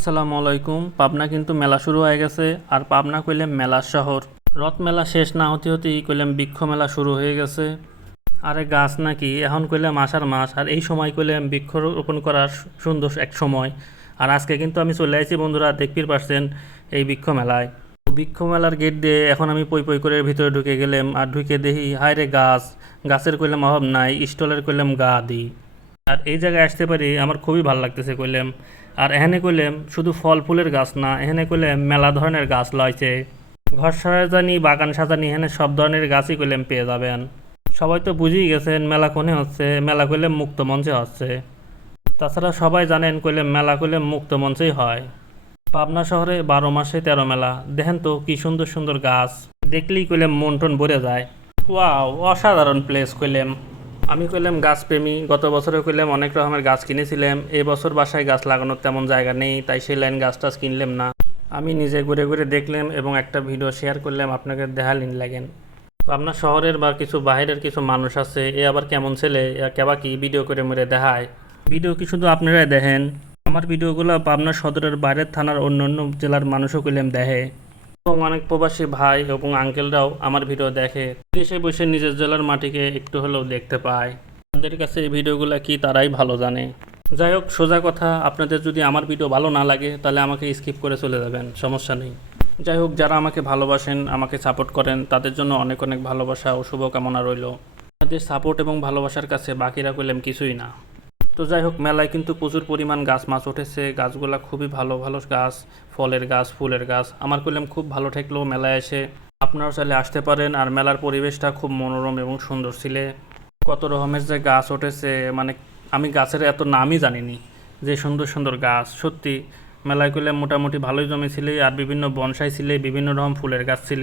আসসালামু আলাইকুম। পাবনা কিন্তু মেলা শুরু হয়ে গেছে। আর পাবনা কইলাম মেলার শহর। রথ মেলা শেষ না হতে হতেই কইলাম বৃক্ষ মেলা শুরু হয়ে গেছে। আরে গাছ নাকি, এখন কইলাম আষাঢ় মাস, আর এই সময় কইলাম বৃক্ষ রোপণ করার সুন্দর এক সময়। আর আজকে কিন্তু আমি চলে আসছি বন্ধুরা, দেখতেই পারছেন এই বৃক্ষ মেলায়। বৃক্ষ মেলার গেট দিয়ে এখন আমি পই পই করে ভিতরে ঢুকে গেলাম, আর ঢুকে দেখি হায় রে গাছ। গাছের কইলাম অভাব নাই, স্টলের কইলাম গা দিই। আর এই জায়গায় আসতে পারি আমার খুবই ভালো লাগতেছে কইলাম। আর এখানে কইলাম শুধু ফল ফুলের গাছ না, এখানে কইলাম মেলা ধরনের গাছ লয়ছে। ঘর সাজানি, বাগান সাজানি, এখানে সব ধরনের গাছই কইলাম পেয়ে যাবেন। সবাই তো বুঝেই গেছেন মেলা কোনে হচ্ছে। মেলা কইলাম মুক্ত মঞ্চে হচ্ছে। তাছাড়া সবাই জানেন কইলাম মেলা কইলাম মুক্ত মঞ্চেই হয়। পাবনা শহরে 12 মাসে 13 মেলা। দেখেন তো কি সুন্দর সুন্দর গাছ, দেখলেই কইলাম মন টন ভরে যায়। ওয়াও, অসাধারণ প্লেস কইলাম। আমি কইলাম গাছ প্রেমী, গত বছরে কইলাম অনেক রকমের গাছ কিনেছিলাম। এই বছর বাসায় গাছ লাগানোর তেমন জায়গা নেই, তাই সেই লাইন গাছ টাছ কিনলাম না। আমি নিজে ঘুরে ঘুরে দেখলাম এবং একটা ভিডিও শেয়ার করলাম, আপনাকে দেখালিন লাগেন। আপনার শহরের বা কিছু বাইরের কিছু মানুষ আছে, এ আবার কেমন ছেলে, এ কেবা কি ভিডিও করে মেরে দেখায়। ভিডিও কি শুধু আপনারাই দেখেন? আমার ভিডিওগুলো পাবনা সদরের বাইরের থানার অন্য অন্য জেলার মানুষও কইলাম দেখে, এবং অনেক প্রবাসী ভাই এবং আঙ্কেলরাও আমার ভিডিও দেখে। দেশে বসে নিজের জেলার মাটিকে একটু হলেও দেখতে পায়। তাদের কাছে এই ভিডিওগুলো কি তারাই ভালো জানে। যাই হোক, সোজা কথা, আপনাদের যদি আমার ভিডিও ভালো না লাগে তাহলে আমাকে স্কিপ করে চলে যাবেন, সমস্যা নেই। যাই হোক, যারা আমাকে ভালোবাসেন, আমাকে সাপোর্ট করেন, তাদের জন্য অনেক অনেক ভালোবাসা ও শুভকামনা রইল। আপনাদের সাপোর্ট এবং ভালোবাসার কাছে বাকিরা কইলাম কিছুই না। তো যাই হোক, মেলায় কিন্তু প্রচুর পরিমাণ গাছ মাছ উঠেছে। গাছগুলা খুবই ভালো ভালো গাছ, ফলের গাছ, ফুলের গাছ। আমার কইলাম খুব ভালো ঠেকলো মেলায় এসে। আপনারাও চাইলে আসতে পারেন। আর মেলার পরিবেশটা খুব মনোরম এবং সুন্দর ছিল। কত রকমের যে গাছ উঠেছে, মানে আমি গাছের এত নামই জানিনি, যে সুন্দর সুন্দর গাছ। সত্যি মেলায় কইলাম মোটামুটি ভালোই জমেছিল। আর বিভিন্ন বনসাই ছিল, বিভিন্ন রকম ফুলের গাছ ছিল।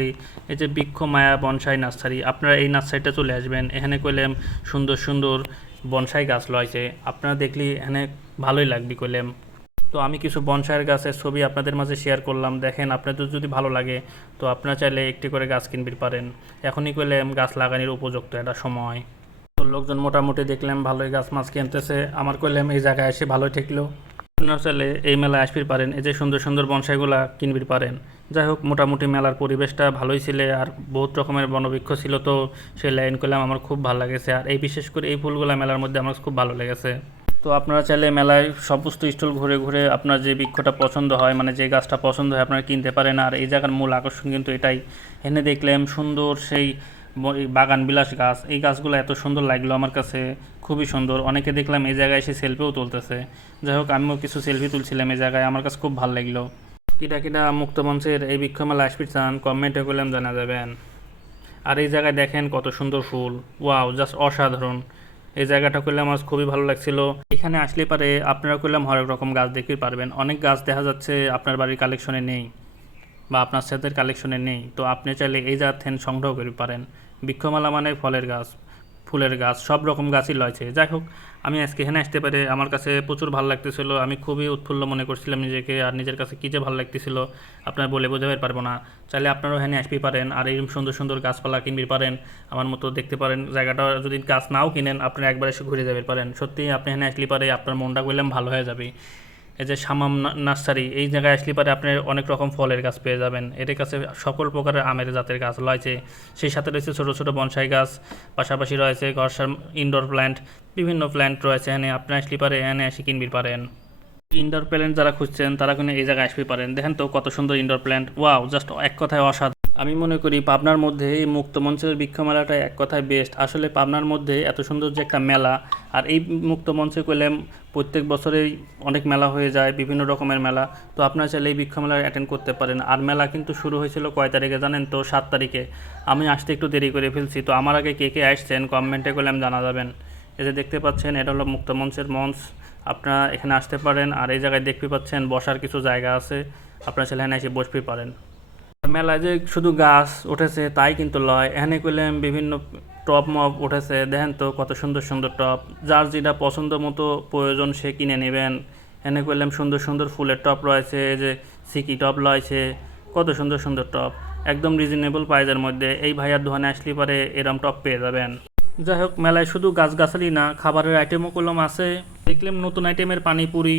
এই যে বৃক্ষ মায়া বনসাই নার্সারি, আপনারা এই নার্সারিটা চলে আসবেন। এখানে কইলাম সুন্দর সুন্দর বনসাই গাছ লয়েছে, আপনারা দেখলে এখানে ভালোই লাগবে কইলাম। তো আমি কিছু বনসাইয়ের গাছের ছবি আপনাদের মাঝে শেয়ার করলাম, দেখেন আপনাদের যদি ভালো লাগে তো আপনারা চাইলে একটি করে গাছ কিনতে পারেন। এখনই কইলাম গাছ লাগানোর উপযুক্ত একটা সময়। তো লোকজন মোটামুটি দেখলাম ভালোই গাছ মাছ কিনতেছে। আমার কইলাম এই জায়গায় এসে ভালোই ঠেকলো। আপনারা চাইলে এই মেলায় আসতে পারেন, এই যে সুন্দর সুন্দর বনসাইগুলা কিনতে পারেন। যাই হোক, মোটামুটি মেলার পরিবেশটা ভালোই ছিল। আর বহুত রকমের বনবৃক্ষ ছিল, তো সেই লাইন করলাম আমার খুব ভালো লেগেছে। আর এই বিশেষ করে এই ফুলগুলা মেলার মধ্যে আমার খুব ভালো লেগেছে। তো আপনারা চাইলে মেলায় সমস্ত স্টল ঘুরে ঘুরে আপনার যে বৃক্ষটা পছন্দ হয়, মানে যে গাছটা পছন্দ হয়, আপনারা কিনতে পারেন। আর এই জায়গার মূল আকর্ষণ কিন্তু এটাই। এনে দেখলাম সুন্দর সেই বাগান বিলাস গাছ। এই গাছগুলো এত সুন্দর লাগলো আমার কাছে, খুবই সুন্দর। অনেকে দেখলাম এই জায়গায় এসে সেলফিও তুলতেছে। যাই হোক, আমিও কিছু সেলফি তুলছিলাম এই জায়গায়, আমার কাছে খুব ভালো লাগলো। কিটা কিটা মুক্ত মঞ্চের এই বৃক্ষ মেলা আসতে চান, কমেন্টে করলাম জানা যাবেন। আর এই জায়গায় দেখেন কত সুন্দর ফুল, ওয়াও, জাস্ট অসাধারণ। এই জায়গাটা করলে আমার খুবই ভালো লাগছিল। এখানে আসলে পারে আপনারা করলাম হরেক রকম গাছ দেখতে পারবেন। অনেক গাছ দেখা যাচ্ছে আপনার বাড়ির কালেকশনে নেই বা আপনার সাথে কালেকশনে নেই, তো আপনি চাইলে এই জাত থেকে সংগ্রহ করতে পারেন। বৃক্ষমালা মানে ফলের গাছ, ফুলের গাছ, সব রকম গাছই রয়েছে। যাই হোক, আমি আজকে এখানে আসতে পারে আমার কাছে প্রচুর ভালো লাগতেছিল। আমি খুবই উৎফুল্ল মনে করছিলাম নিজেকে, আর নিজের কাছে কী যে ভালো লাগতেছিল আপনার বলে বোঝাতে পারবো না। চাইলে আপনারাও এখানে আসতে পারেন, আর এইরকম সুন্দর সুন্দর গাছপালা কিনতে পারেন, আমার মতো দেখতে পারেন। জায়গাটা যদি গাছ নাও কিনেন, আপনারা একবার এসে ঘুরে যাবে পারেন। সত্যি আপনি এখানে আসলে পারে আপনার মনটা করলাম ভালো হয়ে যাবে। এই যে শামাম নার্সারি, এই জায়গায় আসলে পারে আপনি অনেক রকম ফলের গাছ পেয়ে যাবেন। এর কাছে সকল প্রকারের আমের জাতের গাছ রয়েছে। সেই সাথে রয়েছে ছোটো ছোটো বনসাই গাছ, পাশাপাশি রয়েছে ঘরসার ইনডোর প্ল্যান্ট, বিভিন্ন প্ল্যান্ট রয়েছে। এখানে আপনি আসলে পারে এখানে এসে কিনতে পারেন। ইনডোর প্ল্যান্ট যারা খুঁজছেন তারা কিন্তু এই জায়গায় আসতে পারেন। দেখেন তো কত সুন্দর ইনডোর প্ল্যান্ট, ওয়াও, জাস্ট এক কথায় অসাধারণ। আমি মনে করি পাবনার মধ্যে এই মুক্ত মঞ্চের বৃক্ষ মেলাটা এক কথায় বেস্ট। আসলে পাবনার মধ্যে এত সুন্দর যে একটা মেলা, আর এই মুক্ত মঞ্চে করলে প্রত্যেক বছরেই অনেক মেলা হয়ে যায়, বিভিন্ন রকমের মেলা। তো আপনারা চাইলে এই বৃক্ষ মেলা অ্যাটেন্ড করতে পারেন। আর মেলা কিন্তু শুরু হয়েছিল কয় তারিখে জানেন তো? 7 তারিখে। আমি আসতে একটু দেরি করে ফেলছি, তো আমার আগে কে কে আসছেন কমেন্টে করলাম জানা যাবেন। এই যে দেখতে পাচ্ছেন, এটা হলো মুক্ত মঞ্চের মঞ্চ। আপনারা এখানে আসতে পারেন। আর এই জায়গায় দেখতে পাচ্ছেন বসার কিছু জায়গা আছে, আপনারা চাইলে এখানে এসে বসতে পারেন। মেলায় যে শুধু গাছ উঠেছে তাই কিন্তু লয়, এখানে করলাম বিভিন্ন টপ মপ উঠেছে। দেখেন তো কত সুন্দর সুন্দর টপ, যার যেটা পছন্দ মতো প্রয়োজন সে কিনে নেবেন। এখানে করলাম সুন্দর সুন্দর ফুলের টপ রয়েছে, যে সিকি টপ রয়েছে, কত সুন্দর সুন্দর টপ, একদম রিজনেবল প্রাইজের মধ্যে। এই ভাইয়ার দোকানে আসলে পারে এরম টপ পেয়ে যাবেন। যাই হোক, মেলায় শুধু গাছগাছালি না, খাবারের আইটেমও করলাম আছে। দেখলাম নতুন আইটেমের পানিপুরি,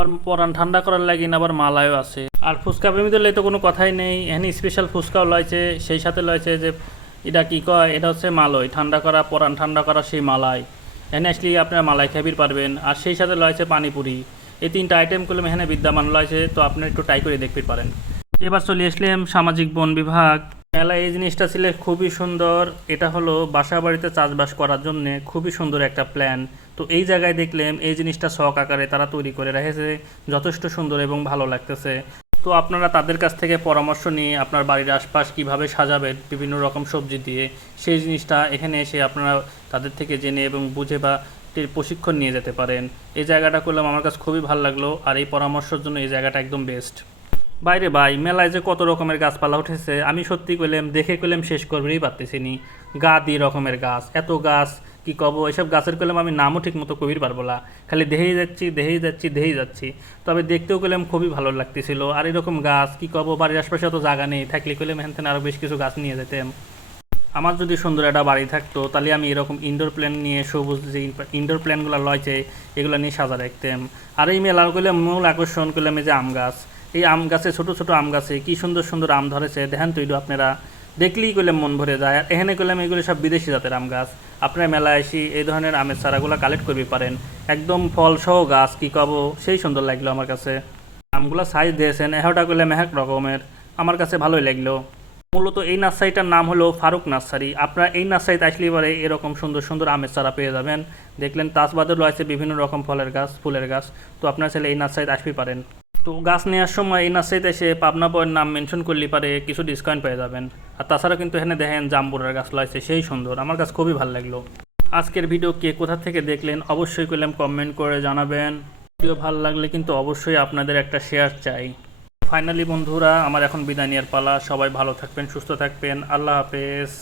আর পরান ঠান্ডা করার লাগি না আবার মালাইও আছে। আর ফুচকা প্রেমীদের তো কোনো কথাই নেই, এখানে স্পেশাল ফুচকাও লয়েছে, সেই সাথে লয়েছে যে এটা কি কয়, এটা হচ্ছে মালয় ঠান্ডা করা, পরান ঠান্ডা করা সেই মালাই। এখানে আসলে আপনারা মালাই খাবির পারবেন। আর সেই সাথে লয়েছে পানিপুরি। এই তিনটা আইটেম করলে এখানে বিদ্যমান লয়েছে, তো আপনারা একটু ট্রাই করে দেখতে পারেন। এবার চলে আসলাম সামাজিক বন বিভাগ মেলা। এই জিনিসটা ছিল খুবই সুন্দর। এটা হলো বাসা বাড়িতে চাষবাস করার জন্য খুবই সুন্দর একটা প্ল্যান। তো এই জায়গায় দেখলাম এই জিনিসটা শখ আকারে তারা তৈরি করে রেখেছে, যথেষ্ট সুন্দর এবং ভালো লাগতেছে। তো আপনারা তাদের কাছ থেকে পরামর্শ নিয়ে আপনার বাড়ির আশপাশ কিভাবে সাজাবেন বিভিন্ন রকম সবজি দিয়ে, সেই জিনিসটা এখানে এসে আপনারা তাদের থেকে জেনে এবং বুঝে বা প্রশিক্ষণ নিয়ে যেতে পারেন। এই জায়গাটা করলাম আমার কাছে খুবই ভালো লাগলো, আর এই পরামর্শের জন্য এই জায়গাটা একদম বেস্ট। বাইরে ভাই মেলায় যে কত রকমের গাছপালা উঠেছে, আমি সত্যি কইলাম দেখে কইলাম শেষ করবেই পারতেছি নি। গা দিয়ে রকমের গাছ, এত গাছ কি কব, এসব গাছের কইলাম আমি নামও ঠিক মতো কবির পারবো না, খালি দেহেই যাচ্ছি দেহেই যাচ্ছি দেহেই যাচ্ছি। তবে দেখতেও কইলাম খুবই ভালো লাগতেছিল। আর এরকম গাছ কি কব, বাড়ির আশপাশে অত জায়গা নেই, থাকলে কইলাম এখান থেকে আরও বেশ কিছু গাছ নিয়ে যেতাম। আমার যদি সুন্দর একটা বাড়ি থাকতো তাহলে আমি এরকম ইনডোর প্ল্যান নিয়ে, সবুজ যে ইনডোর প্ল্যানগুলো লয়েছে এগুলো নিয়ে সাজা রাখতাম। আর এই মেলার করলে মূল আকর্ষণ করলাম এই যে আম গাছ। এই আম গাছে ছোটো ছোটো আম গাছে কী সুন্দর সুন্দর আম ধরেছে, দেখেন তো আপনারা, দেখলেই করলাম মন ভরে যায়। আর এখানে করলাম এগুলো সব বিদেশি জাতের আম গাছ। আপনারা মেলায় এসে এই ধরনের আমের চারাগুলো কালেক্ট করতে পারেন, একদম ফলসহ গাছ কি কব, সেই সুন্দর লাগলো আমার কাছে। আমগুলো সাইজ দিয়েছেন এহটা করলাম এক রকমের, আমার কাছে ভালোই লাগলো। মূলত এই নার্সারিটার নাম হলো ফারুক নার্সারি। আপনারা এই নার্সারিতে আসলে পরে এরকম সুন্দর সুন্দর আমের চারা পেয়ে যাবেন। দেখলেন তাজবাদও রয়েছে বিভিন্ন রকম ফলের গাছ, ফুলের গাছ। তো আপনারা চাইলে এই নার্সারিতে আসতে পারেন। তো গাছ নেওয়ার সময় এই নার্সারিতে এসে পাবনা বয়ের নাম মেনশন করলে পারে কিছু ডিসকাউন্ট পেয়ে যাবেন। আর তাছাড়া কিন্তু এখানে দেখেন জাম্বুরার গাছ রয়েছে, সেই সুন্দর, আমার কাছে খুবই ভালো লাগলো। আজকের ভিডিও কে কোথা থেকে দেখলেন অবশ্যই করলাম কমেন্ট করে জানাবেন। ভিডিও ভালো লাগলে কিন্তু অবশ্যই আপনাদের একটা শেয়ার চাই। ফাইনালি বন্ধুরা, আমার এখন বিদায় নেওয়ার পালা। সবাই ভালো থাকবেন, সুস্থ থাকবেন, আল্লাহ হাফেজ।